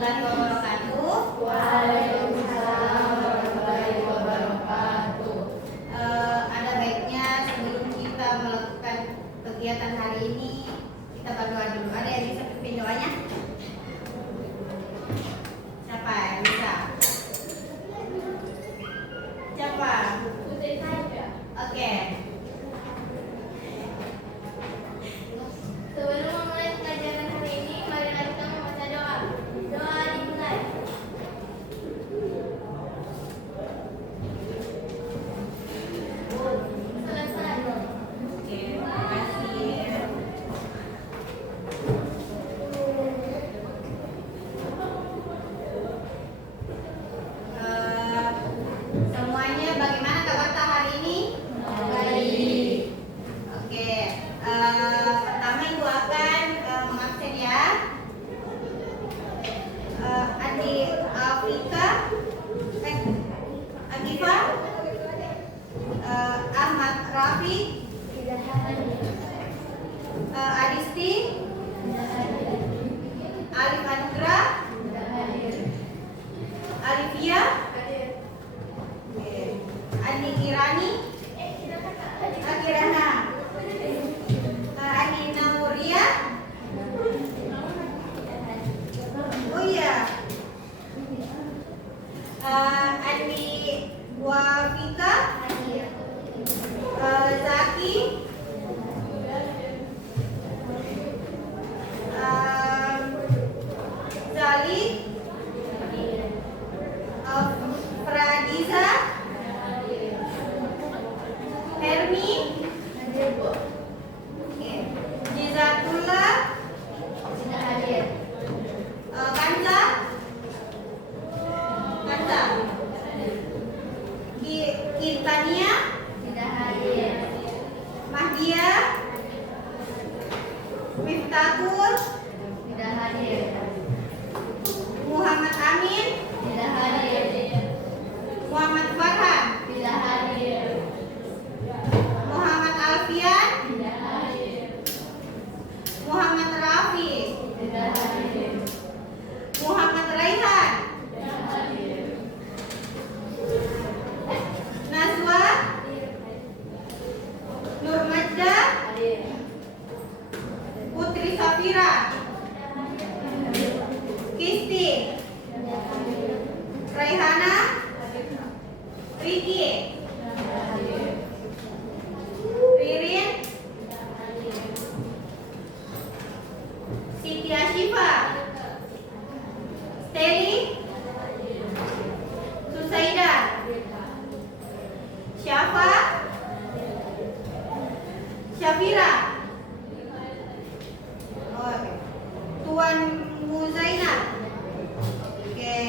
warahmatullahi wabarakatuh. Waalaikumsalam warahmatullahi wabarakatuh. Ada baiknya sebelum kita melakukan kegiatan hari ini kita berdoa dulu. Ada yang bisa pimpin doanya? Siapa yang bisa? Siapa? Oke. Sebelum memulai pelajaran hari ini, marilah kita membaca doa. Doa dimulai. Selesai. Oke, terima kasih. Semuanya bagaimana kabar hari ini? Baik. Oke, pertama Ibu akan mengabsen ya. Adi Afika, Agifa, Ahmad Rafi, Adisti, Alif Anugrah, Alifia, Andi Kirani, Akirana, Andi Nauria. Oh iya, Andi Wafika, Zaki, Zali, Pradiza, Hermi, Jizatullah, Kanza, Intania, Mahdia, Miftahul, Muhammad Amin, Muhammad Farhan, Muhammad Alfian, Muhammad Rafi, Muhammad Raihan, Nazwa, Nur Majda, Putri Safira, Kisti, Raihana, Riki, Ririn, Siti Ashifa, Steli, Susaida, Syafa, Syafira, Tuan Muzaina. Oke.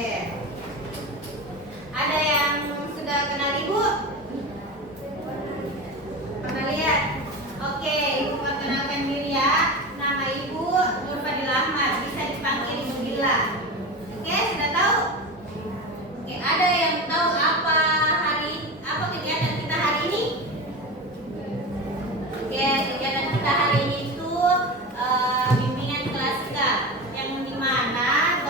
Ada yang sudah kenal Ibu? Pernah lihat? Oke, Ibu perkenalkan diri ya. Nama Ibu Nur Fadil Ahmad, bisa dipanggil Ibu Bila. Oke, sudah tahu? Oke, ada yang tahu apa kegiatan kita hari ini? Oke, kegiatan kita hari ini itu bimbingan klasika yang dimana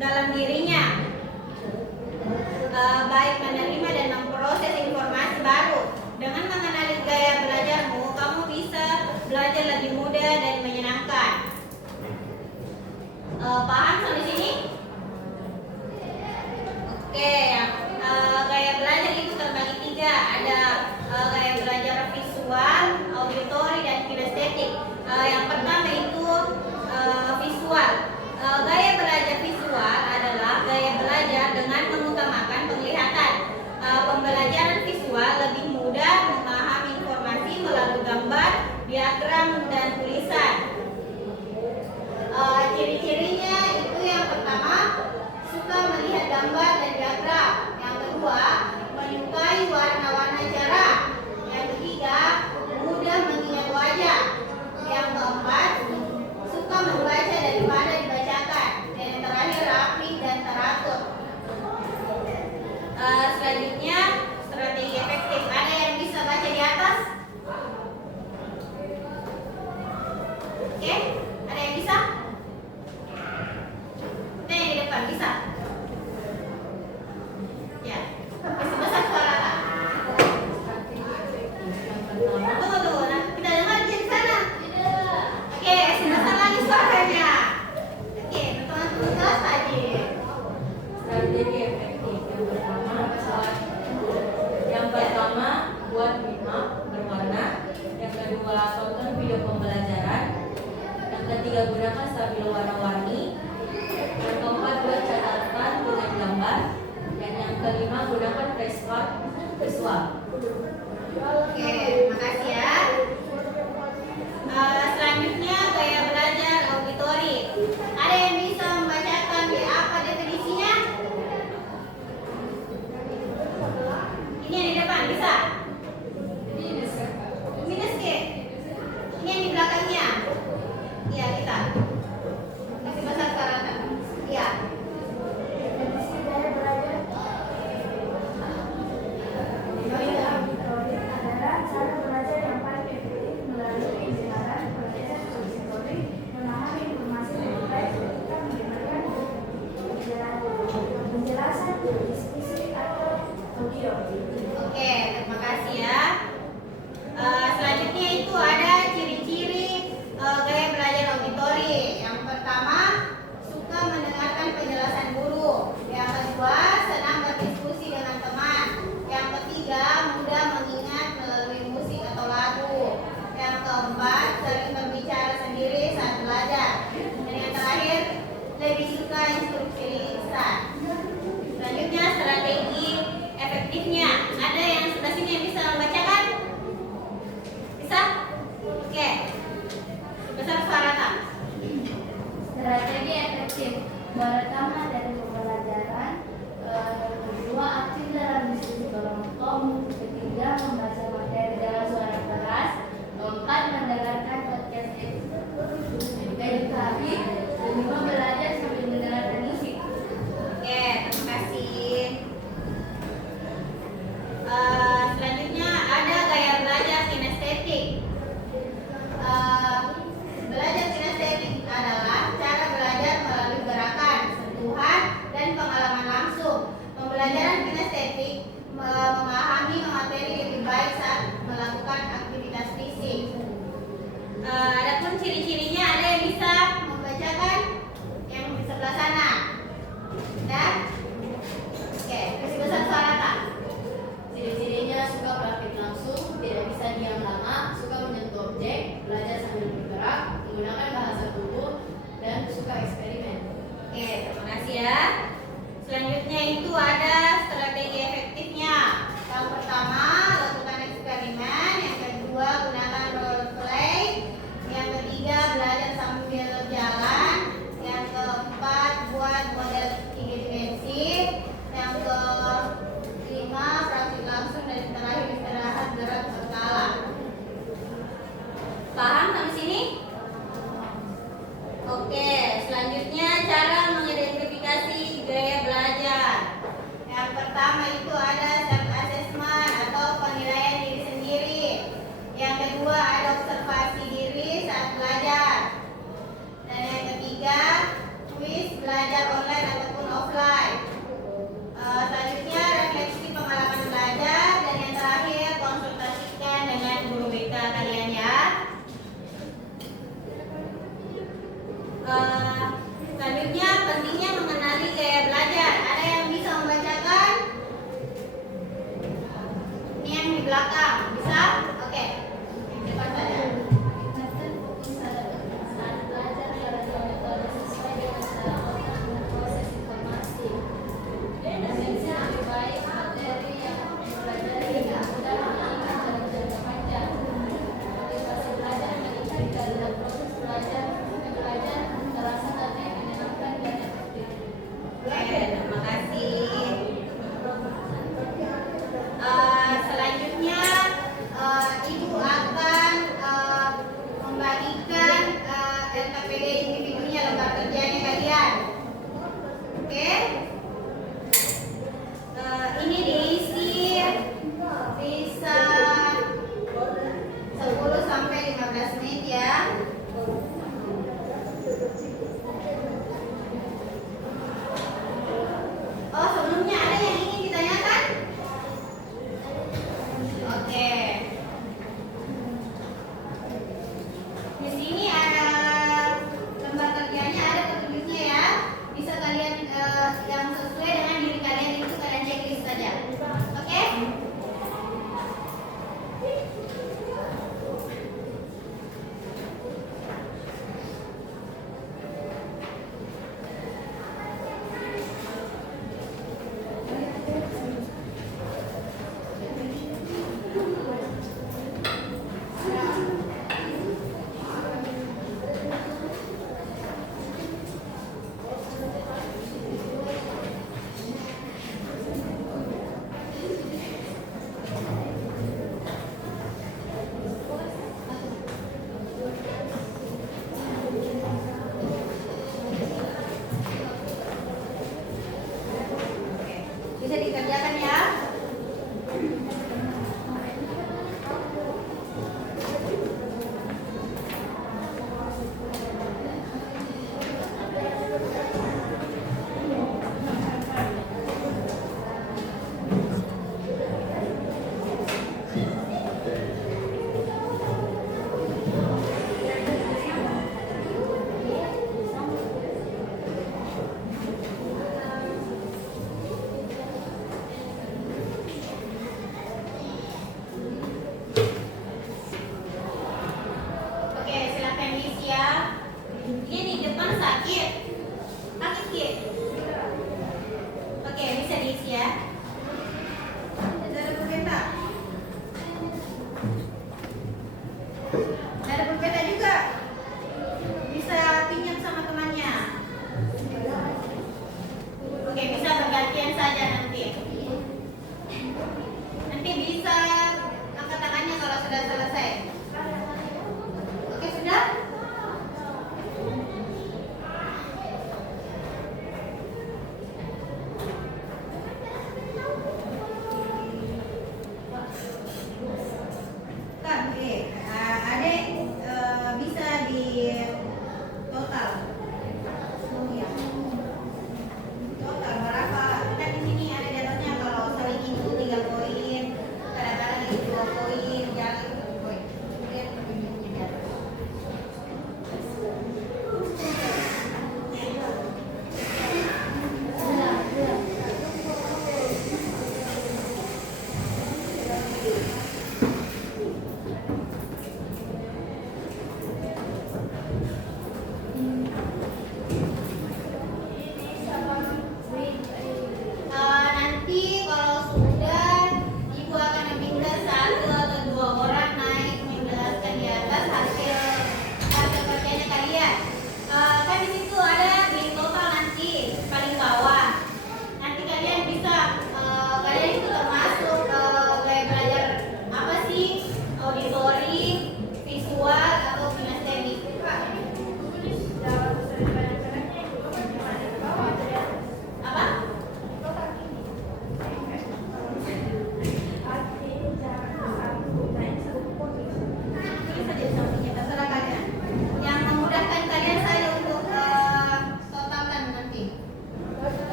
dalam dirinya, baik menerima dan memproses informasi baru. Dengan mengenali gaya belajarmu, kamu bisa belajar lebih mudah dan menyenangkan. Paham sampai sini? Oke, gaya belajar itu terbagi tiga. Ada gaya belajar visual, auditori, dan kinestetik. Yang pertama itu visual. Gaya belajar visual adalah gaya belajar dengan mengutamakan penglihatan. Pembelajaran visual lebih mudah memahami informasi melalui gambar, diagram, dan tulisan. Ciri-cirinya itu yang pertama, suka melihat gambar dan diagram. Yang kedua, menyukai warna-warna cerah. Yang ketiga, mudah mengingat wajah. Yang keempat, suka membaca daripada dibacakan. Dan yang terakhir, rapi dan teratur. Selanjutnya, strategi efektif. Ada yang bisa baca di atas? Oke, ada yang bisa? Kita yang di depan bisa? Ya, kasih besar suara Kak. Tunggu, nah, kita dengar di sana. Oke, kasih besar lagi suaranya. Oke, teman-teman kelas tadi. Strategi efektif yang pertama buat map berwarna, yang kedua tonton video pembelajaran, yang ketiga gunakan stabilo warna-warni, yang keempat buat catatan dengan gambar, dan yang kelima gunakan flashcard visual. Oke, makasih ya. Selanjutnya gaya belajar auditori. Ada yang bisa membacakan apa definisinya? Ini yang di depan bisa? Minus G. Ini yang di belakangnya. Iya kita. Kasih besar sekarang. Iya. Definisi gaya belajar adalah cara belajar yang paling efektif melalui pendengaran, proses auditori, memahami informasi dengan baik ketika mendengarkan penjelasan, diskusi atau audio. Oke, terima kasih ya. Selanjutnya itu ada ciri-ciri gaya belajar auditori. Yang pertama, suka mendengarkan penjelasan guru. Yang kedua, senang berdiskusi dengan teman. Yang ketiga, mudah mengingat melalui musik atau lagu. Yang keempat, sering berbicara sendiri saat belajar. Dan yang terakhir, lebih suka instruksi lisan. Selanjutnya, strategi efektifnya. Ada yang sebelah sini yang bisa membacakan? Bisa? Oke. Besar suara Kak. Strategi efektif pertama dari pembelajaran, kedua aktif dalam diskusi kelompok, ketiga membaca materi dengan suara keras, keempat mendengarkan podcast edukatif, kelima belajar sambil mendengarkan musik. Oke, terima kasih. Selanjutnya ada gaya belajar kinestetik. Belajar kinestetik adalah cara belajar melalui gerakan, sentuhan, LKPD individunya, lembar kerjanya kalian. Oke. Ini diisi bisa 10 sampai 15 menit ya. Oh, sebelumnya ada yang ingin ditanyakan? Oke. Di sini ada lembar kerjanya, ada petunjuknya ya. Bisa kalian yang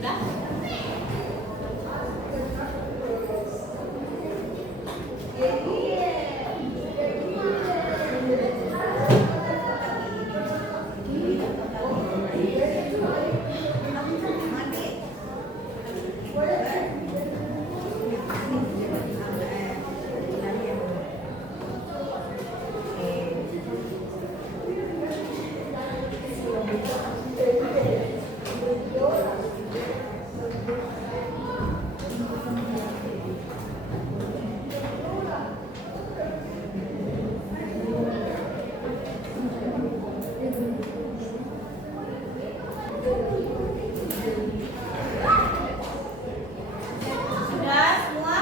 Sudah? Sudah semua?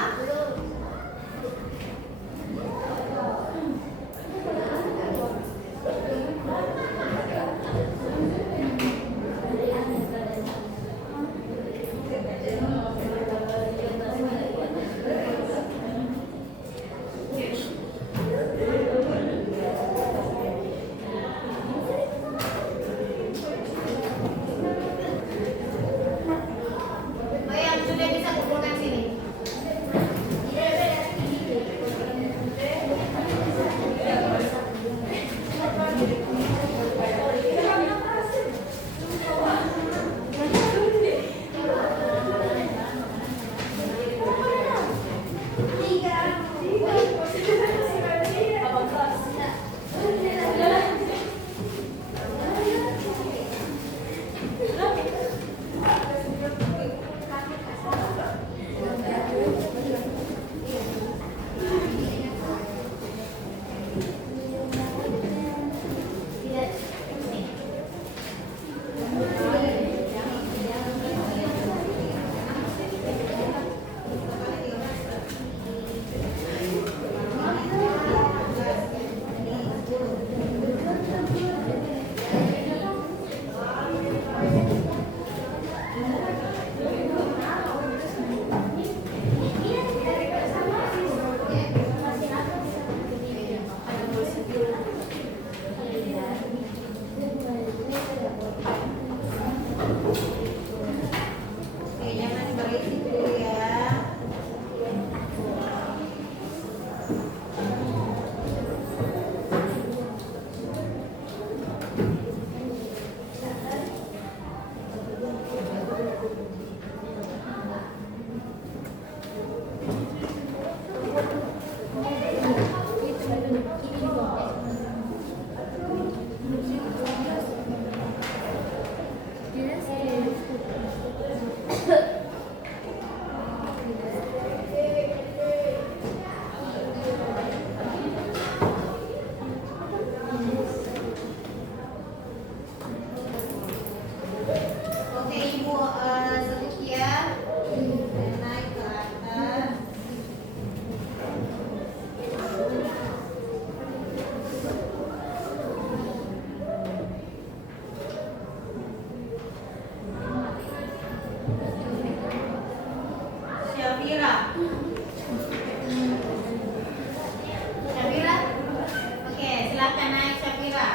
Oh, yang sudah bisa kumpulkan sini. Oke, jangan dibagi situ dulu ya. Oke, Ibu Selekia naik ke atas. Syafira. Syafira. Oke, silakan naik Syafira.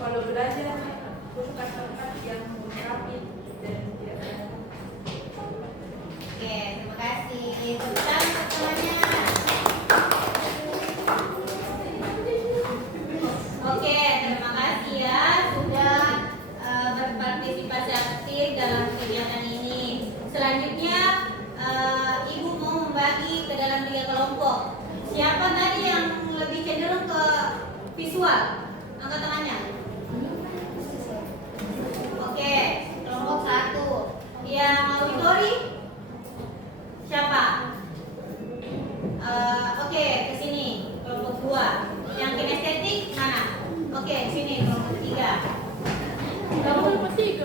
Kalau belajar, bukan tempat yang rapi dan tidak. Oke, terima kasih. Tepuk tangan untuk semuanya. Oke, terima kasih ya sudah berpartisipasi aktif dalam kegiatan ini. Selanjutnya Ibu mau membagi ke dalam 3 kelompok. Siapa tadi yang lebih cenderung ke visual? Angkat tangannya. Oke, kelompok 1. Yang auditori? Siapa? Oke, ke sini. Kelompok 2. Yang kinestetik mana? Oke, sini kelompok 3. Kelompok 3.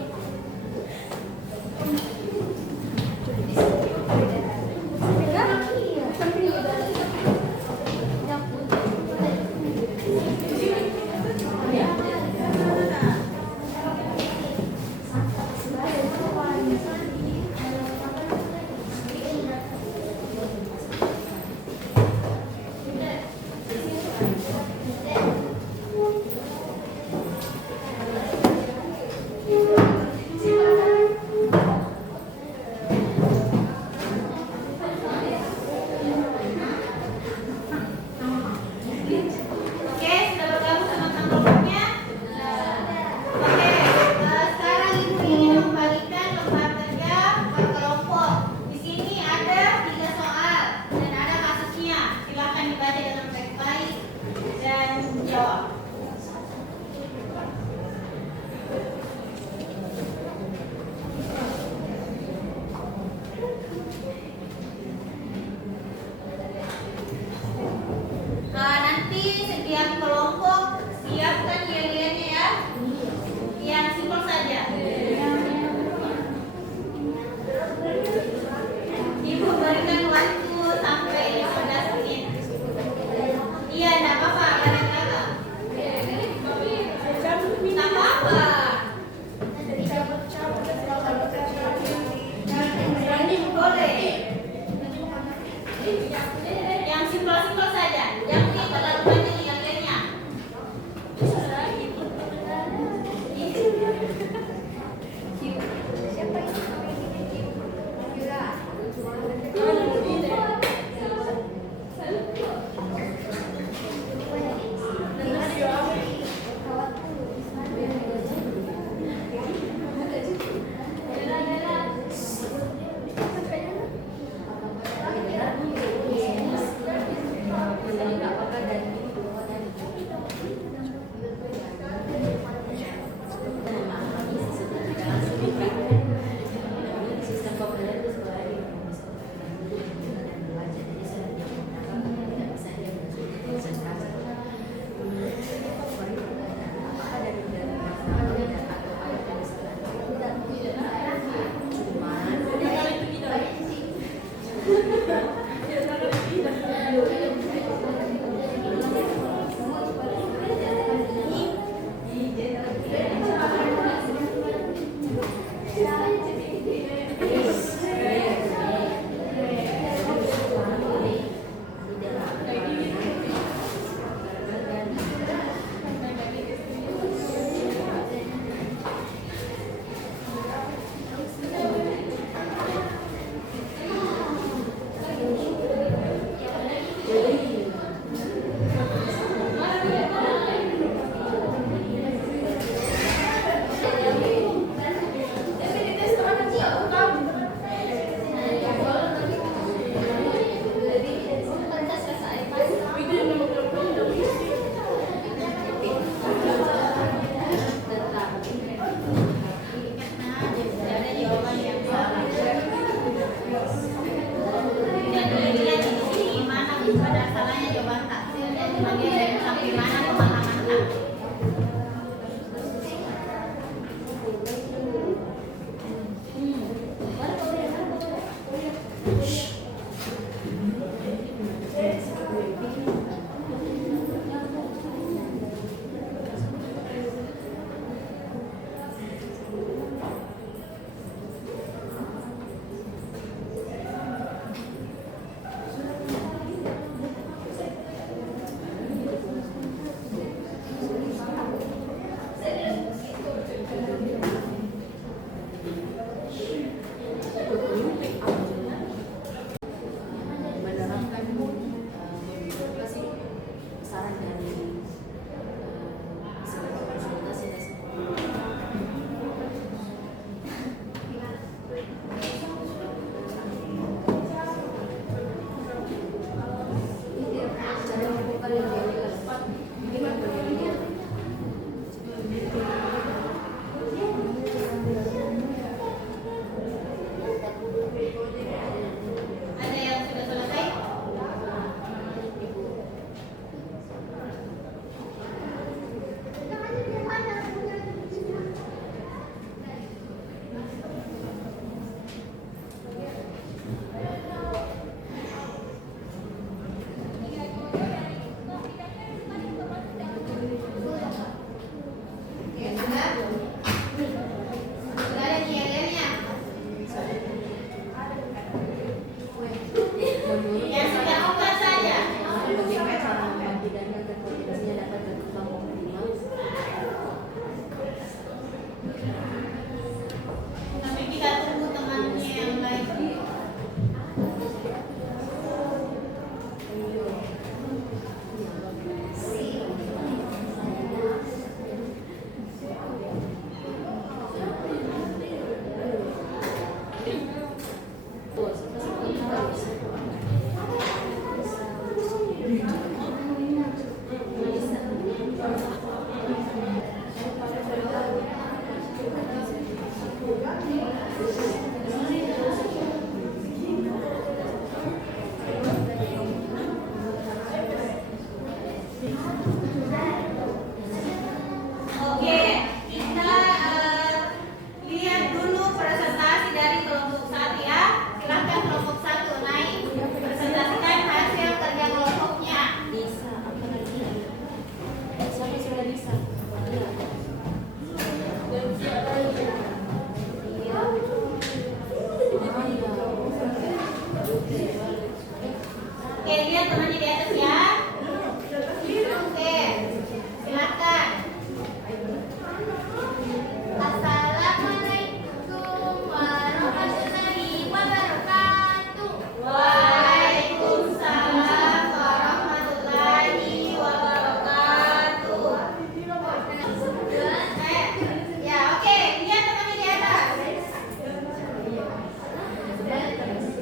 Ya, oke. Lihat temannya di atas.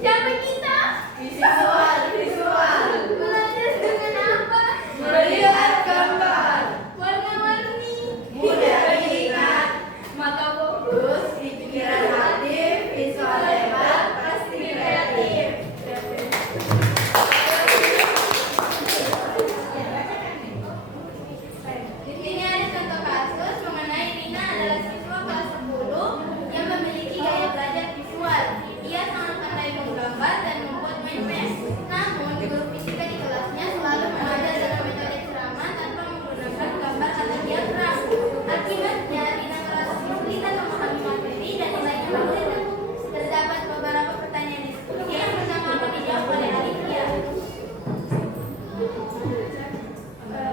Siapa kita? Visual. Belajar dengan apa? Melihat gambar. Warna-warni. Mudah diingat. Maka fokus. Pikiran aktif, visual hebat, pasti kreatif. Di sini ada contoh kasus mengenai Rina adalah siswa kelas 10 yang memiliki gaya belajar visual. Ia sangat pandai menggambar dan membuat mind-map. Namun, guru fisika di kelasnya selalu mengajar dengan metode ceramah tanpa menggunakan gambar atau diagram. Akibatnya, Rina kelas 10 tidak memahami materi dan nilainya menurun. Terdapat beberapa pertanyaan diskusi yang pertama akan dijawab oleh Alivia.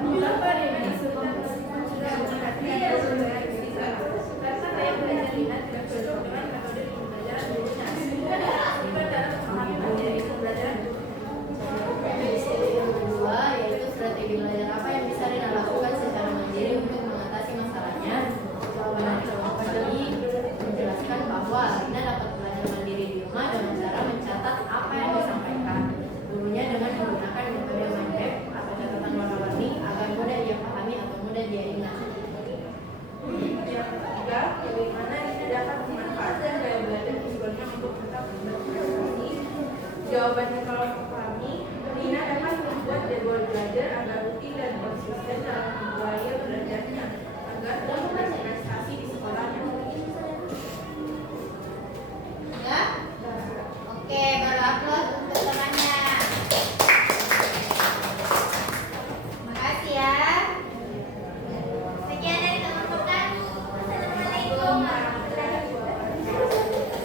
Mengapa Rina kesulitan meskipun sudah mendekati pembelajaran fisika? Karena gaya belajar Rina tidak cocok dengan metode pembelajaran gurunya. Juga dalam memahami materi pembelajaran. Strategi yang kedua yaitu strategi belajar apa yang bisa Rina lakukan secara mandiri untuk mengatasi masalahnya. Jawaban dari kelompok ini menjelaskan bahwa Rina dapat belajar mandiri di rumah dengan cara mencatat apa yang disampaikan gurunya dengan menggunakan metode mind map atau catatan warna-warni agar mudah ia pahami atau mudah dia ingat. Yang ketiga, bagaimana Rina dapat memanfaatkan gaya belajar visualnya untuk tetap berprestasi? Jawabannya kelompok kami, Rina dapat membuat jadwal belajar agar rutin dan konsisten dalam membuaya belajarnya agar dapat berprestasi di sekolahnya. Ya? Oke, baru upload untuk temannya. Makasih ya. Sekian dari kelompok kami. Assalamualaikum warahmatullahi wabarakatuh.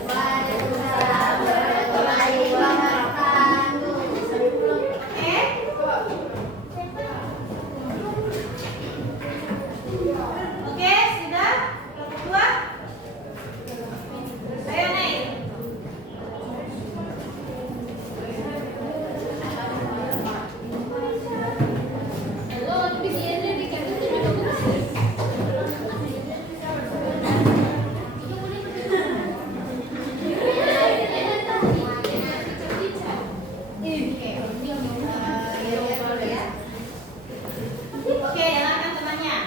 Waalaikumsalam warahmatullahi wabarakatuh. Oke? Oke, sudah? Kelompok dua? Ayo naik. Oke, dengarkan temannya.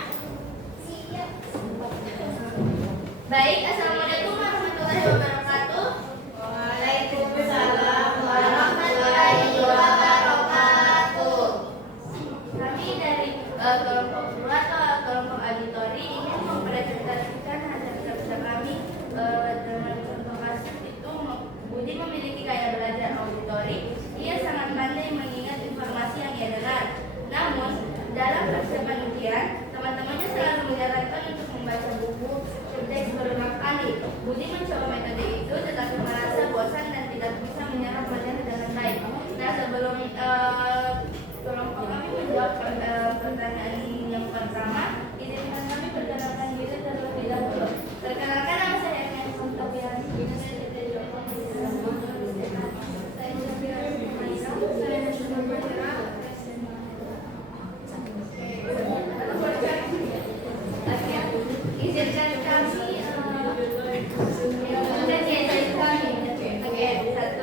Baik, assalamualaikum warahmatullahi wabarakatuh. Waalaikumsalam warahmatullahi wabarakatuh. Kami dari kelompok surat atau kelompok auditori ingin mempresentasikan hasil kerja kami dengan contoh kasus itu. Budi memiliki gaya belajar auditori. Ia sangat pandai mengingat informasi yang ia dengar. Namun dalam persiapan ujian, teman-temannya selalu menyarankan untuk membaca buku teks berulang kali. Budi mencoba metode itu, tetapi merasa bosan dan tidak bisa menyerap materi dengan baik. Nah, sebelum kelompok kami menjawab pertanyaan yang pertama, izinkan kami perkenalkan diri terlebih dahulu. Perkenalkan, nama saya Ernest Montaviani. Izinkan kami Oke, 1,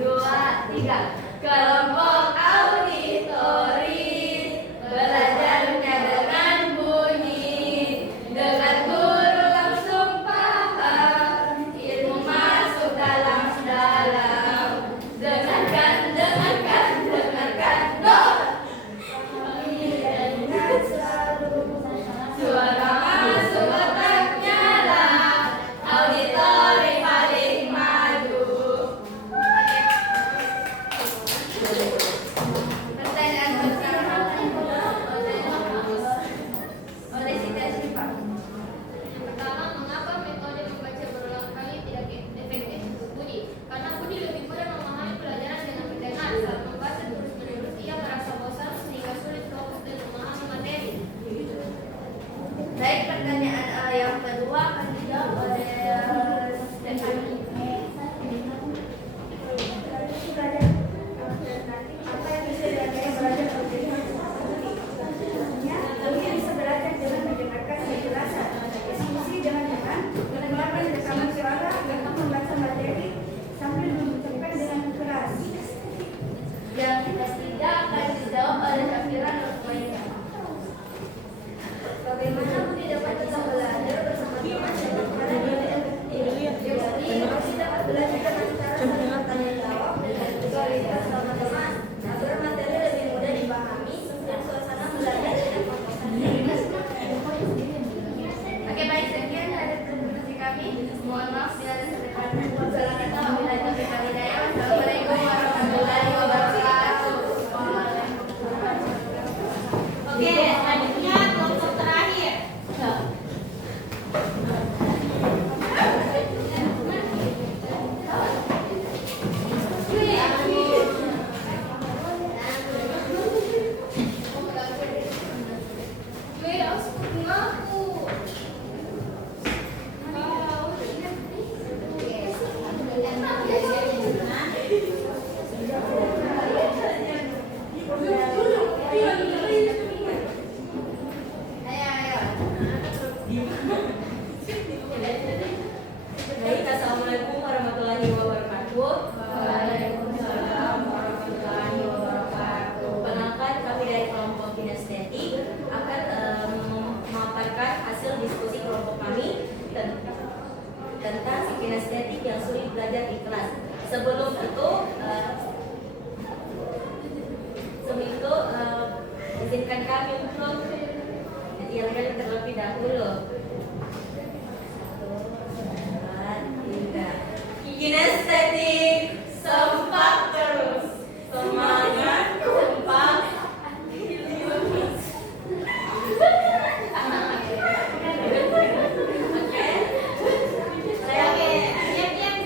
2, 3. Kelompok auditoris belajarnya dengan bunyi, dengan guru langsung paham, ilmu masuk dalam. Dengarkan, suara masuk otak nyala, auditori paling maju. Pertanyaan pertama oleh Sita Syifa. Yang pertama, mengapa metode membaca berulang kali tidak efektif untuk Budi? Karena Budi lebih mudah memahami pelajaran dengan mendengar. Saat membaca terus-menerus, ia merasa bosan sehingga sulit fokus dan memahami materi. Baik, pertanyaan yang kedua akan dijawab oleh Stefani. Apa yang bisa dilakukan belajar? Tentunya bisa belajar dengan mendengarkan hasil diskusi kelompok kami tentang kinestetik yang sulit belajar di kelas. Sebelum itu izinkan kami untuk dialihkan terlebih dahulu. Kinestetik sempat terus, semangat sempat.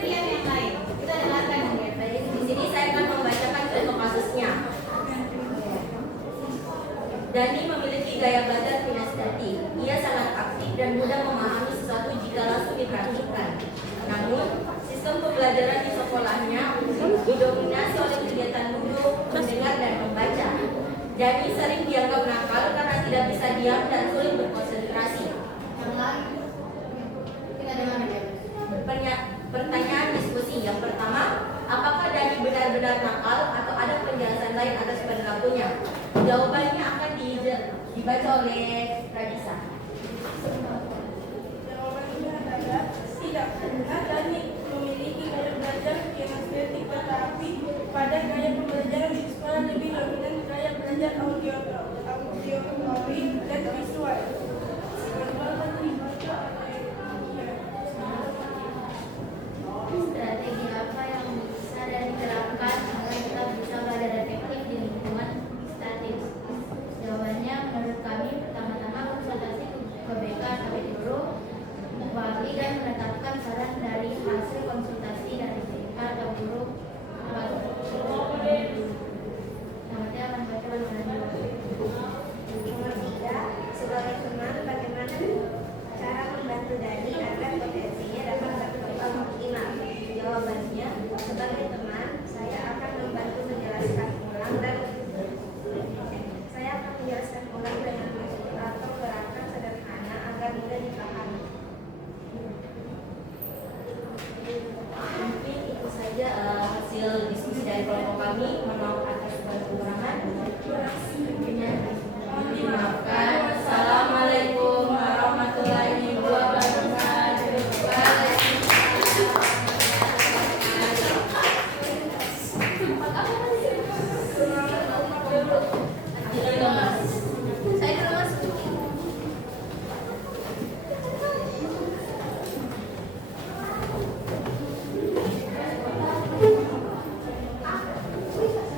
Diam yang lain. Kita dengarkan mungkin. Di sini saya akan membacakan contoh kasusnya. Dani memiliki gaya belajar kinestetik. Ia sangat aktif dan mudah memahami sesuatu jika langsung diperhatikan. Namun, sistem pembelajaran di sekolahnya didominasi oleh kegiatan duduk, mendengar, dan membaca. Dani sering dianggap nakal karena tidak bisa diam dan sulit berkonsentrasi. Yang lain. Kita dengarkan. Pertanyaan diskusi yang pertama, apakah Dani benar-benar nakal atau ada penjelasan lain atas perilakunya? Jawabannya akan dibaca oleh Radisa. Jawabannya adalah tidak, karena Dani memiliki gaya belajar kinestetik, tetapi pada gaya pembelajaran di sekolah lebih dominan gaya belajar auditory dan visual. Strategi apa yang bisa dan diterapkan agar kita bisa belajar efektif di lingkungan statis? Jawabannya menurut kami pertama-tama konsultasi ke BK atau guru, wali, dan menetapkan saran dari hasil konsultasi dari BK atau guru. Nanti akan baca Nomor 3, sebagai teman, bagaimana cara membantu Dani agar potensinya dapat berkembang optimal? Jawabannya, sebagai teman, saya akan membantu menjelaskan ulang dengan maksud atau gerakan sederhana agar mudah dipahami. Mungkin itu saja hasil diskusi dari kelompok kami. Mohon atas segala kekurangan. Dimaafkan. Assalamualaikum warahmatullahi wabarakatuh.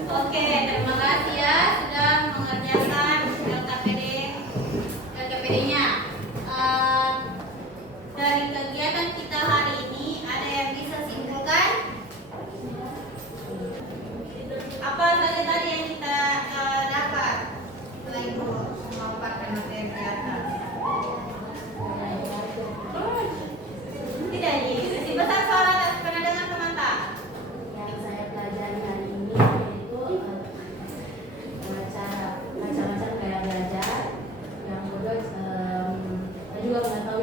Oke, terima kasih ya sudah mengerjakan LKPD-nya. Dari kegiatan kita hari ini ada yang bisa simpulkan? Apa saja tadi yang kita dapat setelah Ibu memaparkan materi di atas? Tidak nih, sesi besar suara tak pernah dengar teman tak? Yang saya pelajari hari ini yaitu macam-macam gaya belajar. Yang kedua saya juga mengetahui